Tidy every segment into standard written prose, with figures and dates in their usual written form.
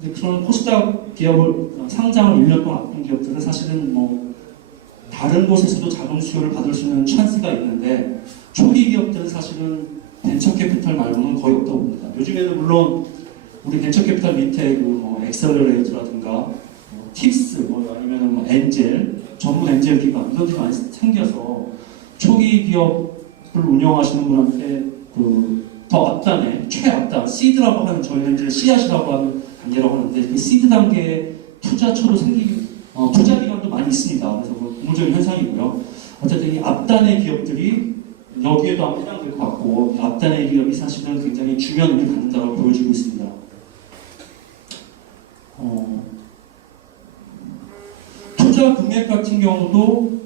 근데 그런 코스닥 기업을 상장을 1년 동안 앞둔 기업들은 사실은 뭐 다른 곳에서도 자금 수요를 받을 수 있는 찬스가 있는데 초기 기업들은 사실은 벤처 캐피탈 말고는 거의 없다고 봅니다. 요즘에는 물론 우리 벤처 캐피탈 밑에 그 엑셀러레이터라든가 팁스 아니면 엔젤 전문 엔젤 기관 이런 게 많이 생겨서 초기 기업을 운영하시는 분한테 더 앞단에 최앞단 시드라고 하는 저희는 이제 씨앗이라고 하는 단계라고 하는데 그 시드 단계에 투자처로 투자 기관도 많이 있습니다. 그래서 고무적인 현상이고요. 어쨌든 이 앞단의 기업들이 여기에도 아마 해당될 것 같고 앞단의 기업이 사실은 굉장히 중요한 의미를 갖는다고 보여지고 있습니다. 투자 금액 같은 경우도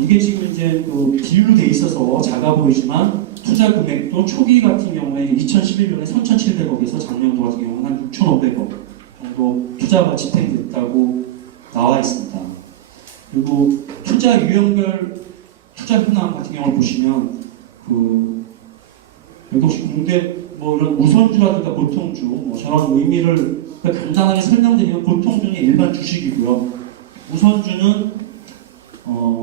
이게 지금 이제 비율로 돼 있어서 작아 보이지만 투자 금액도 초기 같은 경우에 2011년에 3,700억에서 작년도 같은 경우는 한 6,500억 정도 투자가 집행됐다고 나와 있습니다. 그리고 투자 유형별 투자 현황 같은 경우를 보시면 여기 혹시 공대 이런 우선주라든가 보통주 저런 의미를 간단하게 설명드리면 보통주는 일반 주식이고요. 우선주는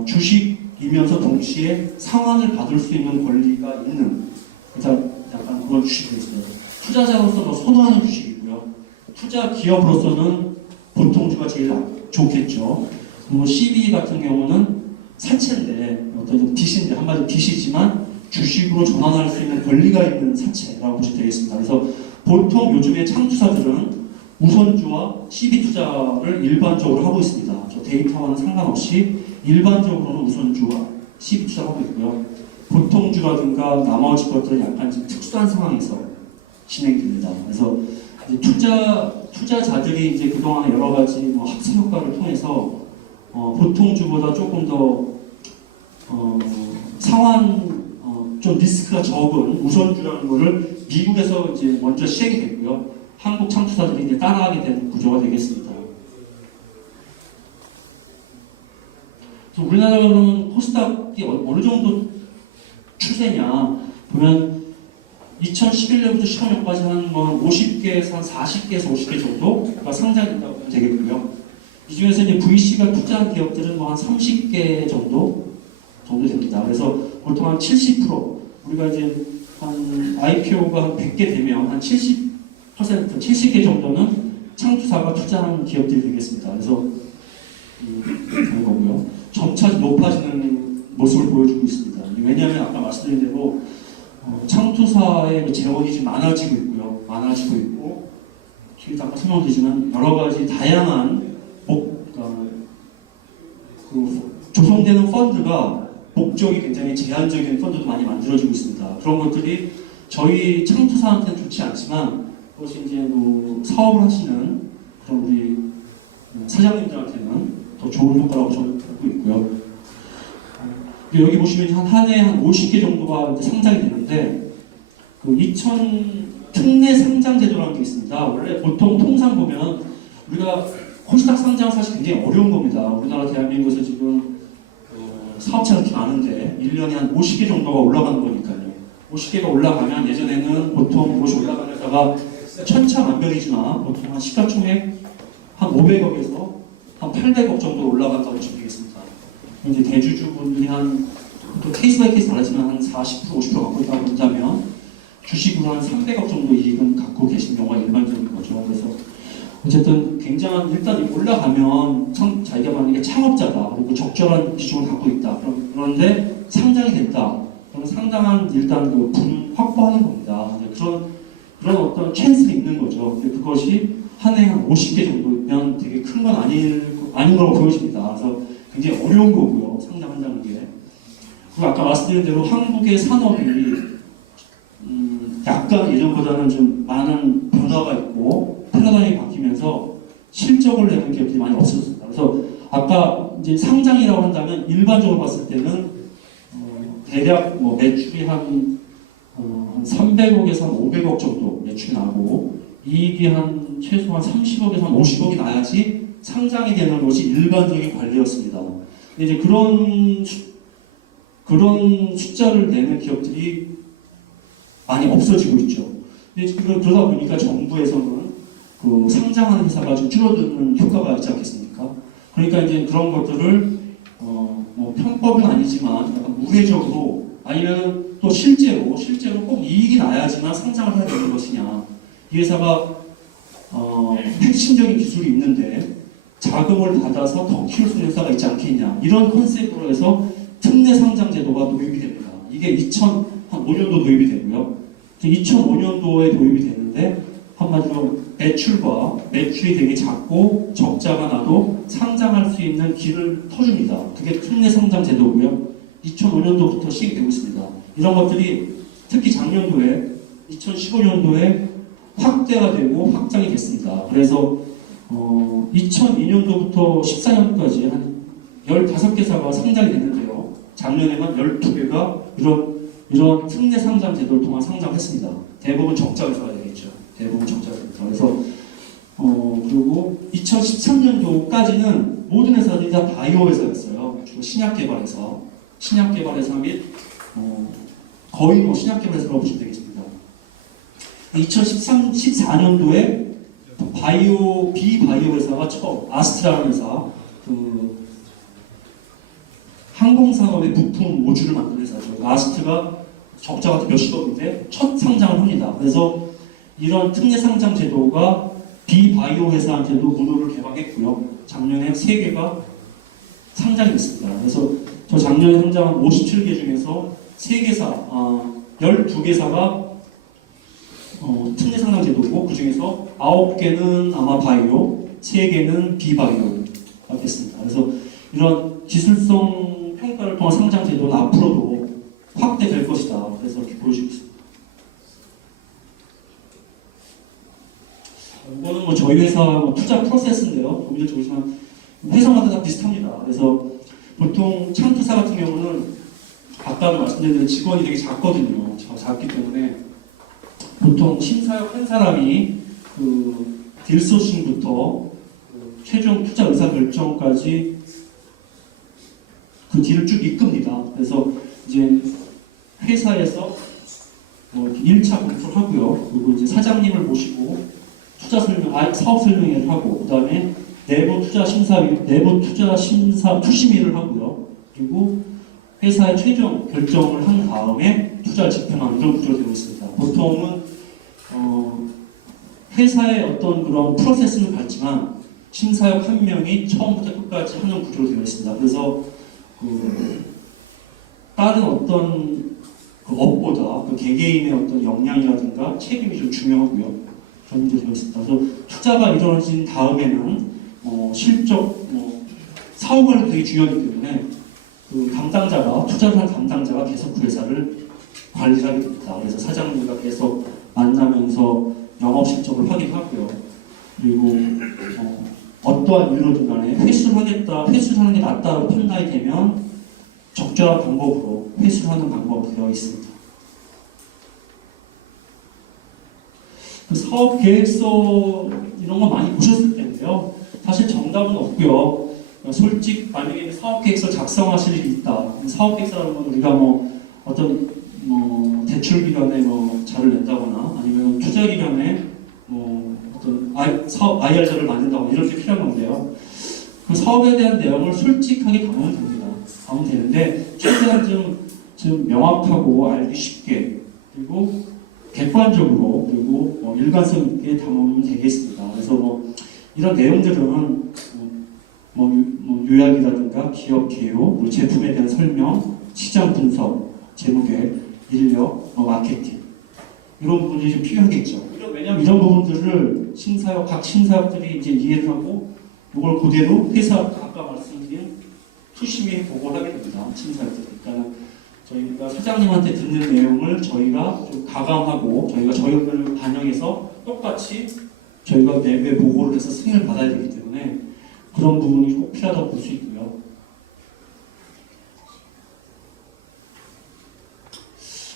주식이면서 동시에 상환을 받을 수 있는 권리가 있는 약간 그런 주식이 있습니다. 투자자로서 선호하는 주식이고요. 투자 기업으로서는 보통주가 제일 좋겠죠. 그리고 CB 같은 경우는 사채인데 어떤 빚인데 한마디로 빚이지만 주식으로 전환할 수 있는 권리가 있는 사채라고 보시면 되겠습니다. 그래서 보통 요즘에 창투사들은 우선주와 CB 투자를 일반적으로 하고 있습니다. 저 데이터와는 상관없이 일반적으로는 우선주와 CB 투자를 하고 있고요. 보통주라든가 나머지 것들은 약간 좀 특수한 상황에서 진행됩니다. 그래서 이제 투자자들이 이제 그동안 여러 가지 합성 효과를 통해서 보통주보다 조금 더 상환 좀 리스크가 적은 우선주라는 것을 미국에서 이제 먼저 시행이 됐고요. 한국 창투사들이 이제 따라하게 되는 구조가 되겠습니다. 그래서 우리나라는 코스닥이 어느 정도 추세냐 보면 2011년부터 15년까지 한 50개에서 한 40개에서 50개 정도가 상장된다고 보면 되겠고요. 이 중에서 이제 VC가 투자한 기업들은 한 30개 정도 됩니다. 그래서 보통 한 70% 우리가 이제 한 IPO가 한 100개 되면 한 70개 정도는 창투사가 투자한 기업들이 되겠습니다. 그래서 그런 거고요. 점차 높아지는 모습을 보여주고 있습니다. 왜냐하면 아까 말씀드린 대로 창투사의 재원이 지금 많아지고 있고요. 많아지고 있고 뒤에도 아까 설명드리지만 여러 가지 다양한 조성되는 펀드가 목적이 굉장히 제한적인 펀드도 많이 만들어지고 있습니다. 그런 것들이 저희 창투사한테는 좋지 않지만 그것이 이제 사업을 하시는 그런 우리 사장님들한테는 더 좋은 효과라고 저는 보고 있고요. 여기 보시면 한 해에 한 50개 정도가 이제 상장이 되는데 2000 특례 상장 제도라는 게 있습니다. 원래 보통 통상 보면 우리가 코스닥 상장 사실 굉장히 어려운 겁니다. 우리나라 대한민국에서 지금 사업체가 그렇게 많은데 1년에 한 50개 정도가 올라가는 거니까요. 50개가 올라가면 예전에는 보통 그것이 올라가려다가 천차만별이지만 보통 한 시가총액 한 500억에서 한 800억 정도 올라간다고 보시면 되겠습니다. 이제 대주주분들이 또 케이스 바이 케이스 다르지만 한 40%, 50% 갖고 있다고 본다면 주식으로 한 300억 정도 이익은 갖고 계신 경우가 일반적인 거죠. 그래서 어쨌든 굉장한 일단 올라가면 자기가 만약에 창업자다 그리고 적절한 비중을 갖고 있다 그런데 상장이 됐다 그러면 상당한 일단 분 확보하는 겁니다. 그런 어떤 찬스가 있는 거죠. 근데 그것이 한 해에 한 50개 정도면 되게 큰 건 아닌 거라고 보여집니다. 그래서 굉장히 어려운 거고요. 상장한다는 게. 그리고 아까 말씀드린 대로 한국의 산업이 약간 예전보다는 좀 많은 변화가 있고 패러다임이 바뀌면서 실적을 내는 기업들이 많이 없어졌습니다. 그래서 아까 이제 상장이라고 한다면 일반적으로 봤을 때는 대략 매출이 한 300억에서 한 500억 정도 매출이 나고 이익이 한 최소한 30억에서 한 50억이 나야지 상장이 되는 것이 일반적인 관리였습니다. 근데 이제 그런 숫자를 내는 기업들이 많이 없어지고 있죠. 근데 그러다 보니까 정부에서는 그 상장하는 회사가 좀 줄어드는 효과가 있지 않겠습니까? 그러니까 이제 그런 것들을 뭐 편법은 아니지만 약간 우회적으로 아니면 또 실제로 꼭 이익이 나야지만 상장을 해야 되는 것이냐, 이 회사가 핵심적인 기술이 있는데 자금을 받아서 더 키울 수 있는 회사가 있지 않겠냐, 이런 컨셉으로 해서 특례 상장 제도가 도입이 됩니다. 이게 2005년도 도입이 되고요. 2005년도에 도입이 되는데 한마디로 매출이 되게 작고 적자가 나도 상장할 수 있는 길을 터줍니다. 그게 특례 상장 제도고요. 2005년도부터 시행이 되고 있습니다. 이런 것들이 특히 작년도에 2015년도에 확대가 되고 확장이 됐습니다. 그래서 2002년도부터 14년까지 한 15개사가 상장이 됐는데요. 작년에만 12개가 이런 특례 상장 제도를 통한 상장했습니다. 대부분 적자 회사가 되겠죠. 대부분 적자 회사. 그래서 그리고 2013년도까지는 모든 회사들이 다 바이오 회사였어요. 주로 신약 개발회사 및 거의 뭐 신약 개발회사라고 보시면 되겠습니다. 14년도에 비바이오 회사가 처음 아스트라라는 회사, 그 항공산업의 부품 모듈을 만드는 회사죠. 아스트가 적자가 몇십억인데 첫 상장을 합니다. 그래서 이런 특례 상장 제도가 비바이오 회사한테도 문호를 개방했고요. 작년에 3개가 상장이 됐습니다. 그래서 저 작년에 상장한 57개 중에서 3개사, 12개사가 특례 상장 제도고, 그 중에서 9개는 아마 바이오, 3개는 비바이오가 됐습니다. 그래서 이런 기술성 평가를 통한 상장 제도는 앞으로도 확대될 것이다. 그래서 이렇게 보여주고 있습니다. 이거는 뭐 저희 회사 투자 프로세스인데요. 보기도 좋지만 회사마다 다 비슷합니다. 그래서 보통 창투사 같은 경우는 아까도 말씀드린 직원이 되게 작거든요. 작기 때문에 보통 심사역 한 사람이 그 딜소싱부터 그 최종 투자 의사 결정까지 그 딜을 쭉 이끕니다. 그래서 이제 회사에서 1차 검토를 하고요. 그리고 이제 사장님을 모시고 투자 설명, 사업 설명회를 하고, 그 다음에 내부 투자 심사 투심의를 하고요. 그리고 회사의 최종 결정을 한 다음에 투자를 집행하는 이런 구조로 되어 있습니다. 보통은 회사의 어떤 그런 프로세스는 같지만 심사역 한 명이 처음부터 끝까지 하는 구조로 되어 있습니다. 그래서 다른 어떤 그 업보다 그 개개인의 어떤 역량이라든가 책임이 좀 중요하고요. 그런 게 되어 있습니다. 그래서 투자가 이루어진 다음에는 실적, 사업 관리도 되게 중요하기 때문에 그 담당자가, 투자를 한 담당자가 계속 그 회사를 관리를 하게 됩니다. 그래서 사장님과 계속 만나면서 영업 실적을 확인하고요. 그리고 어떠한 이유로든 간에 회수를 하는 게 낫다고 판단이 되면 적절한 방법으로 회수를 하는 방법이 되어 있습니다. 그 사업 계획서 이런 거 많이 보셨을 텐데요. 사실 정답은 없고요. 솔직히 만약에 사업 계획서 작성하실 일이 있다. 사업 계획서라는 건 우리가 어떤 대출 기간에 자를 낸다거나 아니면 투자 기간에 어떤 사업 IR자를 만든다거나 이런 게 필요한 건데요. 그 사업에 대한 내용을 솔직하게 담으면 됩니다. 담으면 되는데 최대한 좀 명확하고 알기 쉽게, 그리고 객관적으로, 그리고 일관성 있게 담으면 되겠습니다. 그래서 이런 내용들은 요약이라든가 기업 개요, 그리고 제품에 대한 설명, 시장 분석, 재무계획, 인력, 마케팅, 이런 부분이 좀 필요하겠죠. 왜냐하면 이런 부분들을 각 심사역들이 이제 이해를 하고 이걸 그대로 회사 아까 말씀드린 투심에 보고를 하게 됩니다. 심사역들이. 그러니까 저희가 사장님한테 듣는 내용을 저희가 좀 가감하고 저희가 저희 의견을 반영해서 똑같이 저희가 내부에 보고를 해서 승인을 받아야 되기 때문에 그런 부분이 꼭 필요하다고 볼 수 있고요.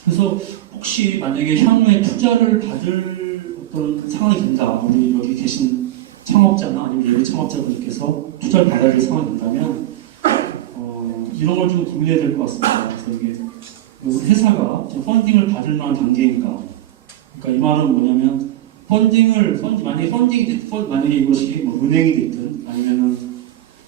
그래서 혹시 만약에 향후에 투자를 받을 어떤 상황이 된다, 우리 여기 계신 창업자나 아니면 예비 창업자분들께서 투자를 받아야 될 상황이 된다면 이런 걸 좀 고민해야 될 것 같습니다. 그래서 이게 회사가 좀 펀딩을 받을 만한 단계인가? 그러니까 이 말은 뭐냐면 만약에 펀딩이 만약에 이것이 뭐 은행이 됐든 아니면은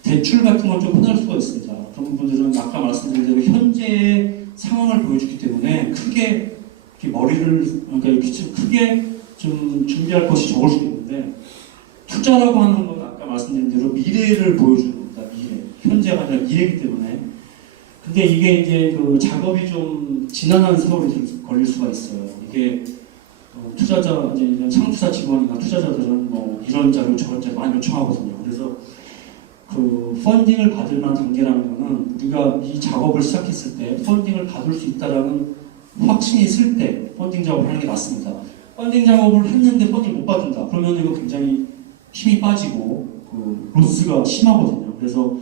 대출 같은 건 좀 흔할 수가 있습니다. 그런 분들은 아까 말씀드린 대로 현재의 상황을 보여주기 때문에 크게 이렇게 그러니까 이렇게 좀 크게 좀 준비할 것이 적을 수도 있는데, 투자라고 하는 건 아까 말씀드린 대로 미래를 보여주는 겁니다. 현재가 아니라 미래이기 때문에. 근데 이게 이제 그 작업이 좀 지난한 세월이 걸릴 수가 있어요. 이게 투자자, 이제 창투사 직원이나 투자자들은 뭐 이런 자료 저런 자료 많이 요청하거든요. 그래서 그 펀딩을 받을 만한 단계라는 거는 우리가 이 작업을 시작했을 때 펀딩을 받을 수 있다라는 확신이 있을 때 펀딩 작업을 하는 게 맞습니다. 펀딩 작업을 했는데 펀딩을 못 받는다. 그러면 이거 굉장히 힘이 빠지고 그 로스가 심하거든요. 그래서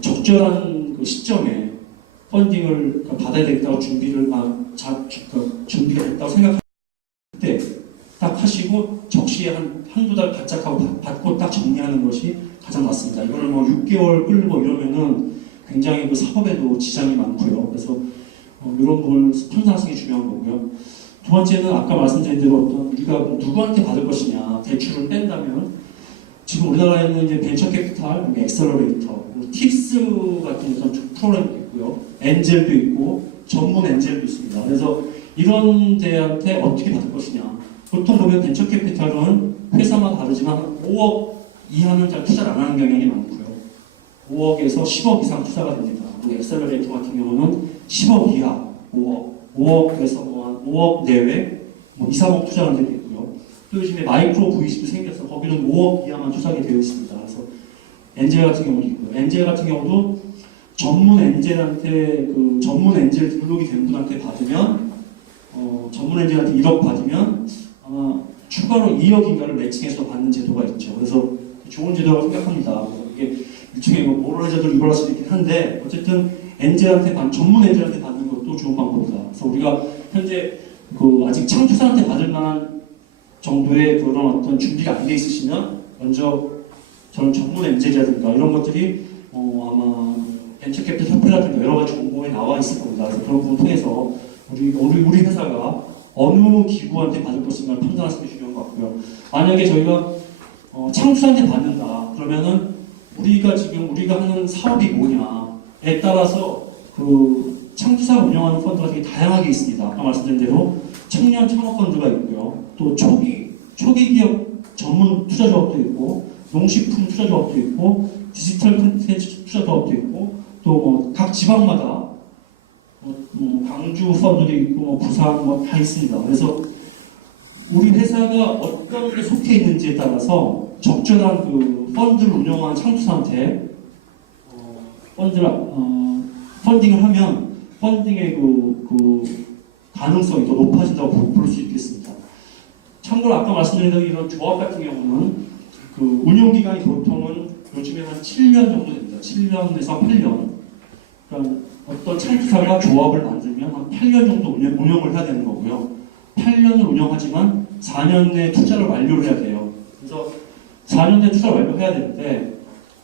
적절한 그 시점에 펀딩을 받아야 되겠다고 준비가 됐다고 생각할 때 딱 하시고 적시에 한두 달 바짝 하고 받고 딱 정리하는 것이 가장 맞습니다. 이거를 뭐 6개월 끌고 이러면은 굉장히 그 사업에도 지장이 많고요. 그래서 이런 부분을 판단하시는 게 중요한 거고요. 두 번째는 아까 말씀드린 대로 어떤 우리가 누구한테 받을 것이냐, 대출을 뺀다면 지금 우리나라에는 이제 벤처 캐피탈, 엑셀러레이터, 팁스 같은 어떤 프로그램도 있고요, 엔젤도 있고 전문 엔젤도 있습니다. 그래서 이런 데한테 어떻게 받을 것이냐. 보통 보면 벤처 캐피탈은 회사마다 다르지만 5억 이하는 잘 투자를 안 하는 경향이 많고요. 5억에서 10억 이상 투자가 됩니다. 그리고 엑셀러레이터 같은 경우는 10억 이하, 5억에서 뭐 5억 내외, 뭐 2, 3억 투자하는 데도 있고요. 또 요즘에 마이크로 VC도 생겨서 거기는 5억 이하만 투자하게 되어 있습니다. 그래서 엔젤 같은 경우도 있고요. 엔젤 같은 경우도 전문 엔젤한테 그 전문 엔젤 등록이 된 분한테 받으면 전문 엔젤한테 1억 받으면 아마 추가로 2억인가를 매칭해서 받는 제도가 있죠. 그래서 좋은 제도라고 생각합니다. 그래서 이게 일종의 뭐 모로레저들 이걸 할 수도 있긴 한데 어쨌든 전문 엔젤한테 받는 것도 좋은 방법이다. 그래서 우리가 현재 그 아직 창투사한테 받을 만한 정도의 그런 어떤 준비가 안 돼 있으시면 먼저 저는 전문 엔젤이라든가 이런 것들이 아마 벤처캐피탈 협회라든가 여러 가지 공고에 나와 있을 겁니다. 그래서 그런 부분 통해서 우리 회사가 어느 기구한테 받을 것인가를 판단하시는 게 중요한 것 같고요. 만약에 저희가 창투사한테 받는다 그러면은 우리가 하는 사업이 뭐냐에 따라서 그 창투사가 운영하는 펀드가 되게 다양하게 있습니다. 아까 말씀드린 대로 청년 창업 펀드가 있고요. 또 초기 기업 전문 투자 조합도 있고, 농식품 투자 조합도 있고, 디지털 콘텐츠 투자 조합도 있고, 또 각 지방마다 광주 펀드도 있고, 부산 다 있습니다. 그래서 우리 회사가 어떤 데 속해 있는지에 따라서 적절한 그 펀드를 운영하는 창투사한테 펀딩을 하면 펀딩의 그 가능성이 더 높아진다고 볼 수 있겠습니다. 참고로 아까 말씀드린 대로 이런 조합 같은 경우는 그 운영 기간이 보통은 요즘에 한 7년 정도 됩니다. 7년에서 8년. 그러니까 어떤 창투사가 조합을 만들면 한 8년 정도 운영을 해야 되는 거고요. 8년을 운영하지만 4년 내 투자를 완료를 해야 돼요. 그래서 4년 내 투자를 완료해야 되는데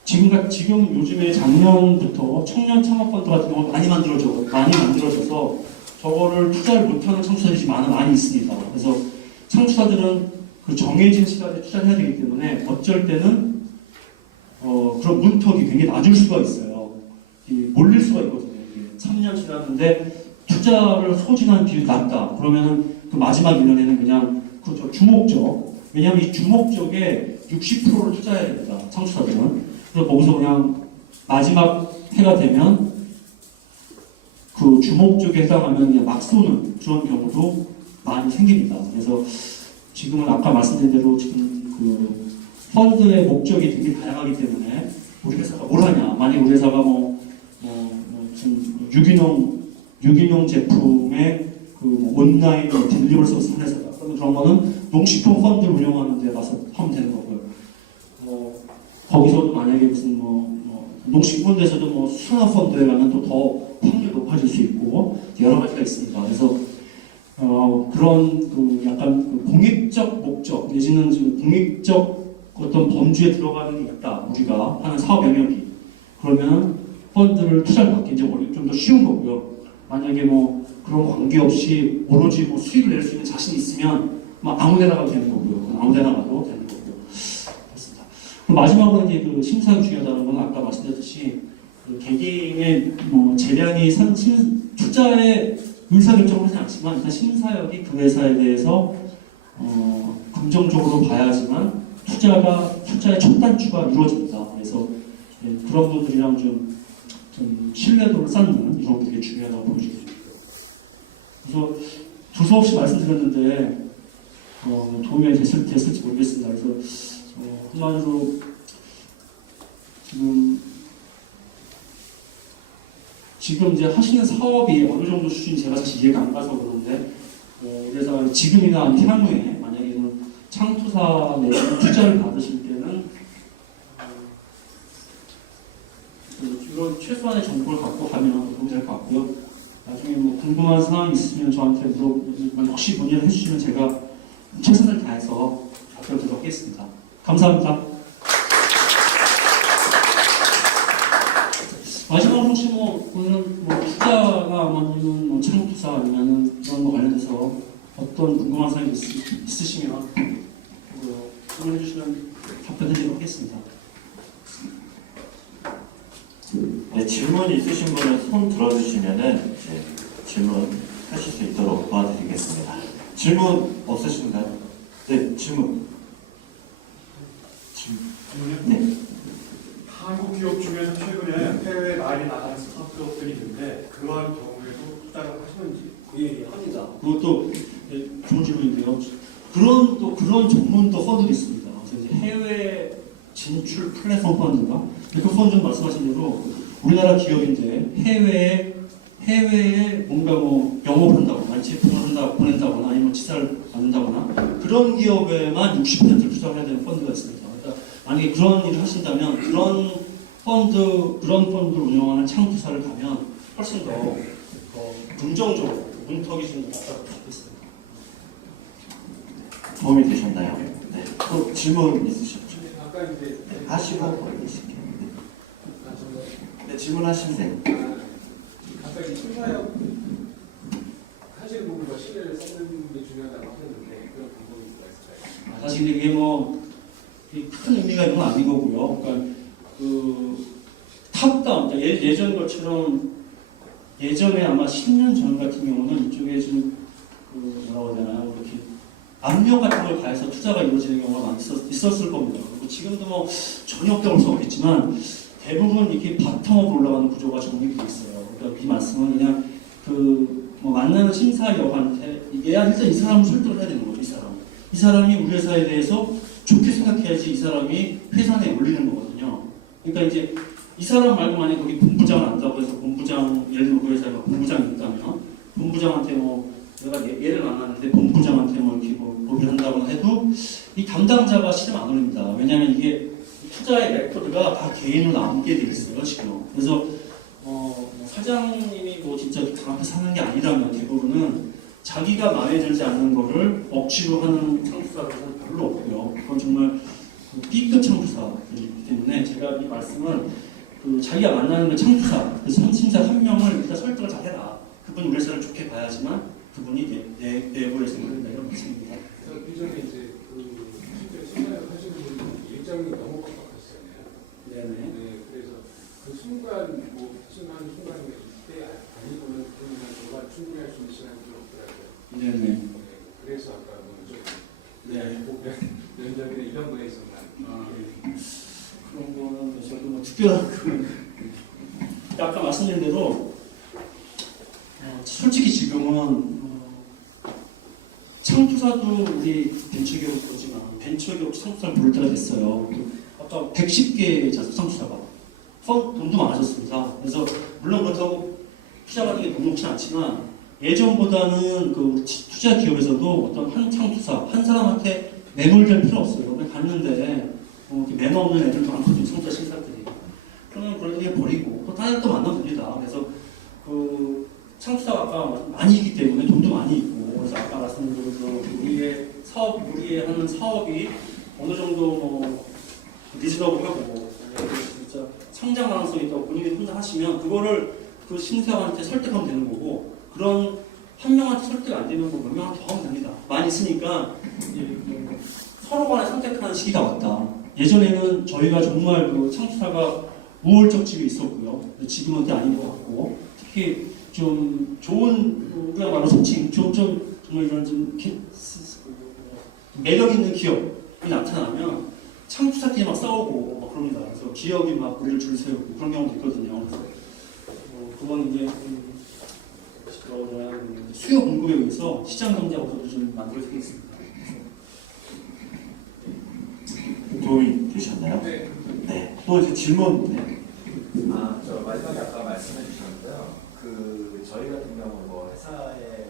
지금 요즘에 작년부터 청년 창업 펀드 같은 경우가 많이 만들어져서 저거를 투자를 못하는 창투사들이 많이 있습니다. 그래서 창투사들은 그 정해진 시간에 투자를 해야 되기 때문에 어쩔 때는 그런 문턱이 굉장히 낮을 수가 있어요. 몰릴 수가 있거든요. 3년 지났는데 투자를 소진한 비율이 낮다. 그러면은 그 마지막 1년에는 그냥 주목적. 왜냐하면 이 주목적에 60%를 투자해야 됩니다. 창투사들은. 그래서 거기서 그냥 마지막 해가 되면 그 주목적에 해당하면 그냥 막 쏘는 그런 경우도 많이 생깁니다. 그래서 지금은 아까 말씀드린 대로 지금 그 펀드의 목적이 되게 다양하기 때문에 우리 회사가 뭘 하냐. 만약 우리 회사가 지금 유기농 제품의 그 온라인 딜리버리 서비스 하는 회사다. 그러면 그런 거는 농식품 펀드를 운영하는 데 가서 하면 되는 거고요. 거기서도 만약에 무슨 농식품에서도 수산화 펀드에 가면 또 더 확률이 높아질 수 있고 여러 가지가 있습니다. 그래서 그런 그 약간 그 공익적 목적 내지는 지금 공익적 어떤 범주에 들어가는 게 있다. 우리가 하는 사업 영역이 그러면 펀드를 투자를 받기 이제 좀 더 쉬운 거고요. 만약에 그런 관계 없이 오로지 수익을 낼 수 있는 자신이 있으면 막 아무데나 가도 되는 거고요. 아무데나 가도 되는 거고요. 그렇습니다. 그럼 마지막으로 이제 그 심사가 중요하다는 건 아까 말씀드렸듯이 그 개개인의 뭐 재량이 투자의 의사결정을 하지 않지만 일단 심사역이 그 회사에 대해서 긍정적으로 봐야지만 투자의 첫 단추가 이루어진다. 그래서 그런 분들이랑 좀 신뢰도를 쌓는 이런 게 되게 중요하다고 보여집니다. 그래서 두서없이 말씀드렸는데 도움이 됐을지 모르겠습니다. 그래서 한마디로 지금 이제 하시는 사업이 어느 정도 수준이 제가 사실 이해가 안 가서 그러는데 그래서 지금이나 향후에 만약에 창투사 내에서 투자를 받으실 때는 이런 최소한의 정보를 갖고 가면 도움이 될 것 같고요. 나중에 뭐 궁금한 사항이 있으면 저한테 혹시 문의를 해주시면 제가 최선을 다해서 답변드리도록 하겠습니다. 감사합니다. 마지막으로 혹시 오늘은 투자가 아니면 창투사 아니면 이런 거 관련해서 어떤 궁금한 사항이 있으시면 질문해 주시면 답변드리도록 하겠습니다. 네, 질문이 있으신 분은 손 들어주시면은 질문하실 수 있도록 도와드리겠습니다. 질문 없으신가요? 네, 질문. 네. 한국 기업 중에서 최근에 해외에 많이 나가는 스타트업들이 있는데 그러한 경우에도 투자를 하시는지? 예, 합니다. 그것도 좋은 질문인데요. 그런 전문도 펀드도 있습니다. 그래서 이제 해외 진출 플랫폼 펀드인가? 그 펀드는 말씀하신 대로 우리나라 기업인데 해외에 뭔가 영업을 한다거나 제품을 보낸다거나 아니면 지사를 받는다거나 그런 기업에만 60%를 투자를 해야 되는 펀드가 있습니다. 그러니까 만약에 그런 일을 하신다면 그런 펀드를 운영하는 창투사를 가면 훨씬 더 긍정적으로 문턱이 좀 낮다고 좋겠습니다. 도움이 되셨나요? 네. 또 질문 있으셨죠? 아까 이제 네, 하시고 계실게요. 네, 질문하시면 돼요. 아까 이 심사역 하시는 부분과 신뢰를 쌓는 게 중요하다고 하셨는데 그런 방법이 있을까요? 사실 이게 큰 의미가 있는 건 아닌 거고요. 그러니까 탑다운, 예전 것처럼 예전에 아마 10년 전 같은 경우는 이쪽에 좀 뭐라고 해야 되나요? 이렇게 압력 같은 걸 가해서 투자가 이루어지는 경우가 많이 있었을 겁니다. 그리고 지금도 전혀 없다고 할 수 없겠지만 대부분 이렇게 바텀으로 올라가는 구조가 정립되어 있어요. 그러니까 이 말씀은 그냥 만나는 심사역한테 일단 이 사람을 설득을 해야 되는 거죠. 이 사람이 우리 회사에 대해서 좋게 생각해야지 이 사람이 회사 내에 올리는 거거든요. 그러니까 이제 이 사람 말고 만약 거기 본부장을 안다고 해서 본부장, 예를 들어 그 회사에 본부장이 있다면 본부장한테 내가 얘를 만났는데 본부장한테 이렇게 로비를 한다거나 해도 이 담당자가 실험 안 올립니다. 왜냐하면 이게 투자의 레코드가 다 개인으로 남게 돼 있어요 지금. 그래서 사장님이 진짜 강 앞에 사는 게 아니라면 대부분은 자기가 마음에 들지 않는 거를 억지로 하는 창투사들은 별로 없고요. 그건 정말 B급 창투사이기 때문에 제가 이 말씀은 자기가 만나는 그 창투사, 그래서 심사 한 명을 일단 설득을 잘 해라. 그분이 우리 회사를 좋게 봐야지만 그분이 내부에서 이런 말씀입니다. 그래서 기존에 이제 실제 심사역 하시는 분들 일정이 너무 빡빡하시잖아요. 네네. 네, 그래서 그 순간 특정한 순간에 이때 아니고는 그냥 정말 충분히 할 수 있는 시간이 없더라고요. 네네. 네, 그래서 아까 좀 네. 면접이나 이런 거에 있었나. 그런 거는 저도 특별한 아까 말씀드린 대로 솔직히 지금은 창투사도 우리 벤처기업을 보지만 벤처기업 창투사를 부를 때가 됐어요. 아까 110개 창투사가 돈도 많아졌습니다. 그래서 물론 그렇다고 투자 같은 게 녹록지 않지만 예전보다는 그 투자 기업에서도 어떤 한 창투사 한 사람한테 매몰될 필요 없어요. 그냥 갔는데 매너 없는 애들도 많거든요. 창투자 신사들이. 그러면 그래도 그냥 버리고 또 다른 또 만나면 됩니다. 그래서 창투사가 아까 많이 있기 때문에 돈도 많이 있고 그래서 아까 말씀드린 우리의 하는 사업이 어느 정도 리즈너블하고 진짜 성장 가능성이 있다고 본인이 혼자 하시면 그거를 그 신사한테 설득하면 되는 거고 그런 한 명한테 설득 안 되면 몇 명한테 더 하면 됩니다. 많이 쓰니까 이제 서로 간에 선택하는 시기가 왔다. 예전에는 저희가 정말 그 창투사가 우월적 집이 있었고요. 지금은 그게 아닌 것 같고, 특히 좀 좋은, 우리가 말로 솔직히 좀 정말 이런 좀 매력 있는 기업이 나타나면 창투사끼리 막 싸우고 막 그럽니다. 그래서 기업이 막 우리를 줄 세우고 그런 경우도 있거든요. 그래서 그건 이제 수요 공급에 의해서 시장 경제하고도 좀 만들어지게 있습니다. 도움이 되셨나요? 네. 네. 또 이제 질문. 네. 저 마지막에 아까 말씀해 주셨는데요. 그 저희 같은 경우 뭐 회사에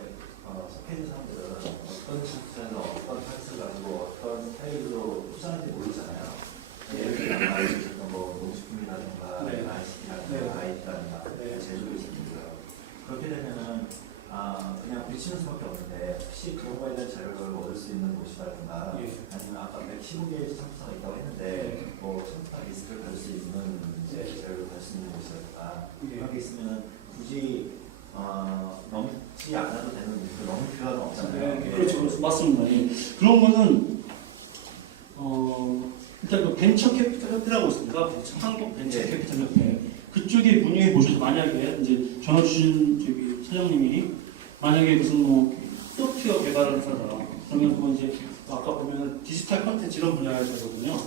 속해 있는 사람들은 어떤 직장에서 어떤 타겟을 가지고 어떤 스타일로 투자하는지 모르잖아요. 예를 들면 아까 알려주셨던 뭐 농식품이라든가 네. ICT라든가 IT라든가 제조도 있습니다. 그렇게 되면은 그냥 부딪히는 수밖에 없는데 혹시 그거에 대한 자료를 얻을 수 있는 곳이라든가 아니면 아까 115개의 창투사가 있다고 했는데 뭐 창투사 리스트를 갈 수 있는 자료를 갈 수 있는 곳이라든가 그런 게 있으면은 굳이 넘지 않아도 되는 너무 필요한 없잖아요. 네, 그렇죠. 맞습니다. 예. 그런 거는 일단 그 벤처 캐피탈 협회라고 있습니다. 한국 벤처 네. 캐피탈 협회. 그쪽에 문의해 보셔서 만약에 이제 전화 주신 저기 사장님이 만약에 무슨 뭐 소프트웨어 개발을 회사다. 그러면 그건 이제 아까 보면 디지털 컨텐츠 이런 분야에 되거든요.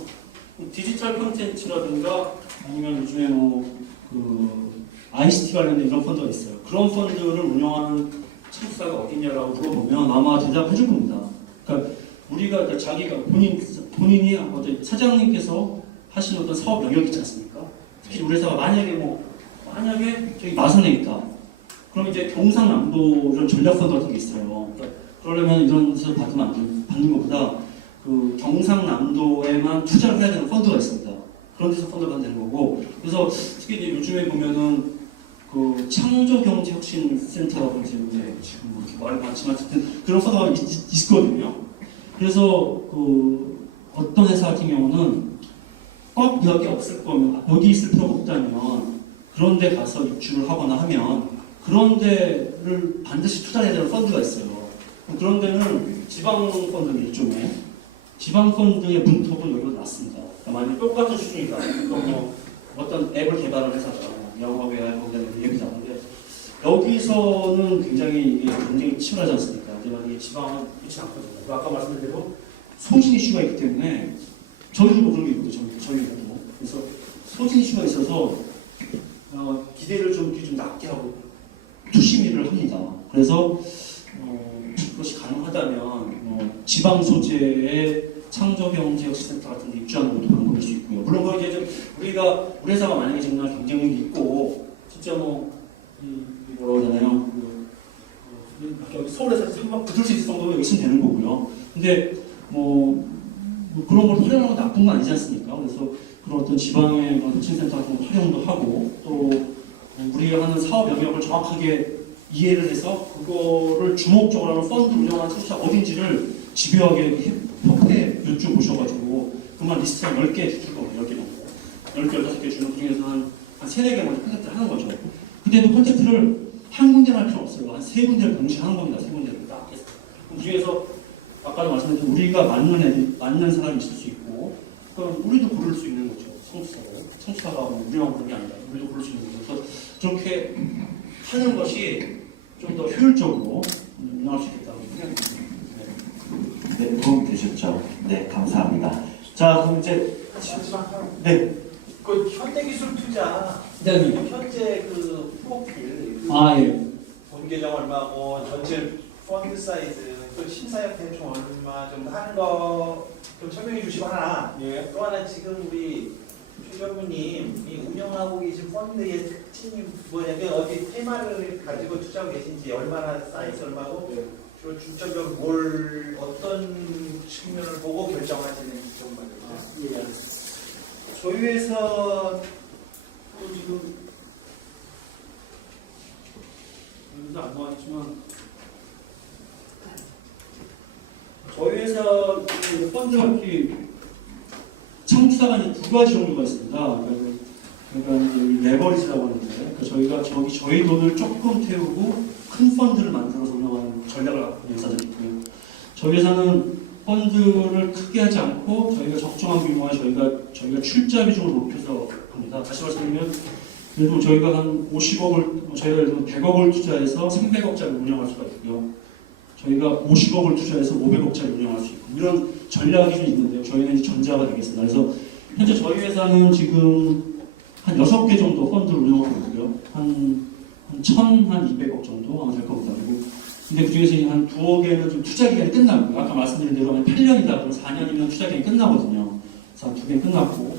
디지털 컨텐츠라든가 아니면 요즘에 뭐그 ICT 관련된 이런 펀드가 있어요. 그런 펀드를 운영하는 창사가 어디냐라고 물어보면 아마 대답해 줄 겁니다. 그러니까 우리가 그러니까 자기가 본인이 어떤 사장님께서 하시는 어떤 사업 영역이 있지 않습니까? 특히 우리 회사가 만약에 저기 마산에 있다. 그럼 이제 경상남도 이런 전략 펀드 같은 게 있어요. 그러니까 그러려면 이런 데서 받는 것보다 그 경상남도에만 투자를 해야 되는 펀드가 있습니다. 그런 데서 펀드를 받는 되는 거고. 그래서 특히 이제 요즘에 보면은 그 창조경제혁신센터라고 이제 지금 뭐 이렇게 말이 많지만 어쨌든 그런 펀드가 있거든요. 그래서 그 어떤 회사 같은 경우는 꼭 여기 없을 거면 여기 있을 필요가 없다면 그런 데 가서 입주를 하거나 하면 그런 데를 반드시 투자해야 되는 펀드가 있어요. 그런 데는 지방 펀드 일종의 지방 펀드의 문턱은 여기로 났습니다. 그러니까 만약 똑같은 수준이다. 그러니까 뭐 어떤 앱을 개발하는 회사다. 영업에 관련된 얘기다. 근데 여기서는 굉장히 이게 굉장히 치열하지 않습니까? 근데 만약에 지방은 그렇지 않거든요. 아까 말씀드린 대로 소진 이슈가 있기 때문에 저희도 그런 게 있거든요. 저희도. 그래서 소진 이슈가 있어서 기대를 좀 낮게 하고 투심의를 합니다. 그래서 그것이 가능하다면 지방 소재의 창조경제혁신센터 같은 데 입주하는 것도 방법일 수 있고요. 물론 그건 이제 좀 우리 회사가 만약에 정말 경쟁력이 있고 진짜 뭐라고 하잖아요. 여기 서울에서 한번 붙을 수 있을 정도면 여기 있으면 되는 거고요. 근데 그런 걸 활용하는 건 나쁜 거 아니지 않습니까? 그래서 그런 어떤 지방의 혁신센터 같은 거 활용도 하고 또 우리가 하는 사업 영역을 정확하게 이해를 해서 그거를 주목적으로 하는 펀드 운영하는 창투사가 어딘지를 집요하게 협회 요쪽 모셔가지고 그만 리스트 한 10개 줄 겁니다. 10개 정도. 10개, 15개 주는 그 중에서 한 3, 4개 먼저 콘택트를 하는 거죠. 그때도 콘택트를 한 군데만 할 필요 없어요. 한 3군데를 동시에 하는 겁니다. 3군데를 딱 해서. 그 중에서 아까도 말씀드린 우리가 맞는 사람이 있을 수 있고 그럼 우리도 고를 수 있는 거죠. 창투사가 우리만 고르는 게 아니라 우리도 고를 수 있는 거죠. 그래서 그렇게 하는 것이 좀 더 효율적으로 운영할 수 있겠다고 생각합니다. 네, 도움 되셨죠? 네, 감사합니다. 자, 그럼 이제 네. 그 현대기술 투자 네. 현재 그 프로필 예. 본 계정 얼마고 전체 펀드 사이즈 또 심사역 대충 얼마 정도 하는 거 좀 설명해 주시고 하나 또 하나 지금 우리 최 전무님이 운영하고 계신 펀드의 특징이 뭐냐 어디 테마를 가지고 투자하고 계신지 얼마나 사이즈 얼마고 주로 중점적으로 어떤 측면을 보고 결정하시는지 좀 말해주세요. 알겠습니다. 저희 회사도 지금 여기도 안 나왔지만 저희 회사 펀드가 이렇게 창투사가 이제 두 가지 종류가 있습니다. 그러니까 이제 레버리지라고 하는데 저희가 저희 돈을 조금 태우고 큰 펀드를 만들어서 운영하는 전략을 갖고 있는 회사들이고요. 저희 회사는 펀드를 크게 하지 않고 저희가 적정한 규모와 저희가 출자 비중을 높여서 합니다. 다시 말씀드리면 그래도 저희가 한 50억을 저희가 예를 들면 100억을 투자해서 300억짜리 운영할 수가 있고요. 저희가 50억을 투자해서 500억짜리 운영할 수 있고 이런 전략이 좀 있는데요. 저희는 이제 전자가 되겠습니다. 그래서 현재 저희 회사는 지금 한 6개 정도 펀드를 운영하고 있고요. 한 1,200억 정도 아마 될 겁니다. 그리고 근데 그중에서 한 2억에는 좀 투자 기간이 끝나고요. 아까 말씀드린 대로 한 8년이다 그러면 4년이면 투자 기간이 끝나거든요. 그래서 한 2개는 끝났고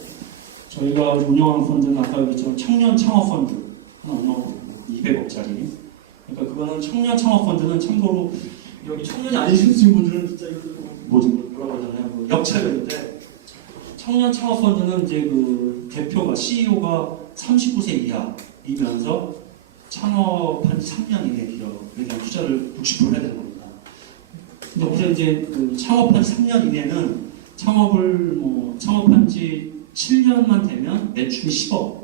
저희가 운영하는 펀드는 아까 얘기했지만 청년 창업 펀드 하나 운영하고 있고 200억짜리. 그러니까 그거는 청년 창업 펀드는 참고로 여기 청년이 아니신 분들은 진짜 이거 뭐라고 하잖아요. 뭐 역차별인데 청년 창업 펀드는 이제 그 대표가 CEO가 39세 이하이면서 창업한 지 3년 이내 기업에 대한 투자를 60% 해야 되는 겁니다. 근데 우선 이제 그 창업한 지 3년 이내는 창업한 지 7년만 되면 매출이 10억.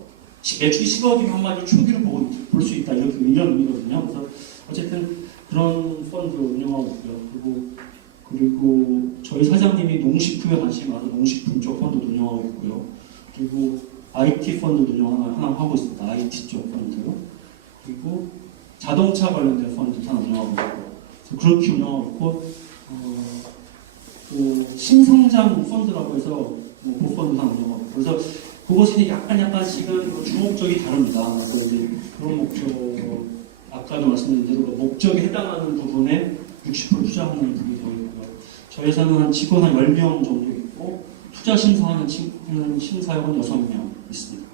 매출이 10억이면 한마디로 초기를 볼 수 있다 이런 의미거든요. 그래서 어쨌든 그런 펀드 운영하고 있고요. 그리고 저희 사장님이 농식품에 관심이 많아서 농식품 쪽 펀드 운영하고 있고요. 그리고 IT 펀드 운영 하나 하고 있습니다. IT 쪽 펀드. 그리고 자동차 관련된 펀드 하나 운영하고 있고 그래서 그렇게 운영하고 있고 그 신성장 펀드라고 해서 그 펀드 하나 운영하고 있고 그래서 그것이 약간씩은 주목적이 다릅니다. 그래서 이제 그런 목적 아까도 말씀드린 대로 그 목적에 해당하는 부분에 60% 투자하는 분이 더 있고요. 저희 회사는 한 직원 한 10명 정도 있고 투자 심사하는 심사역은 6명 있습니다.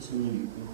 6명 있고요.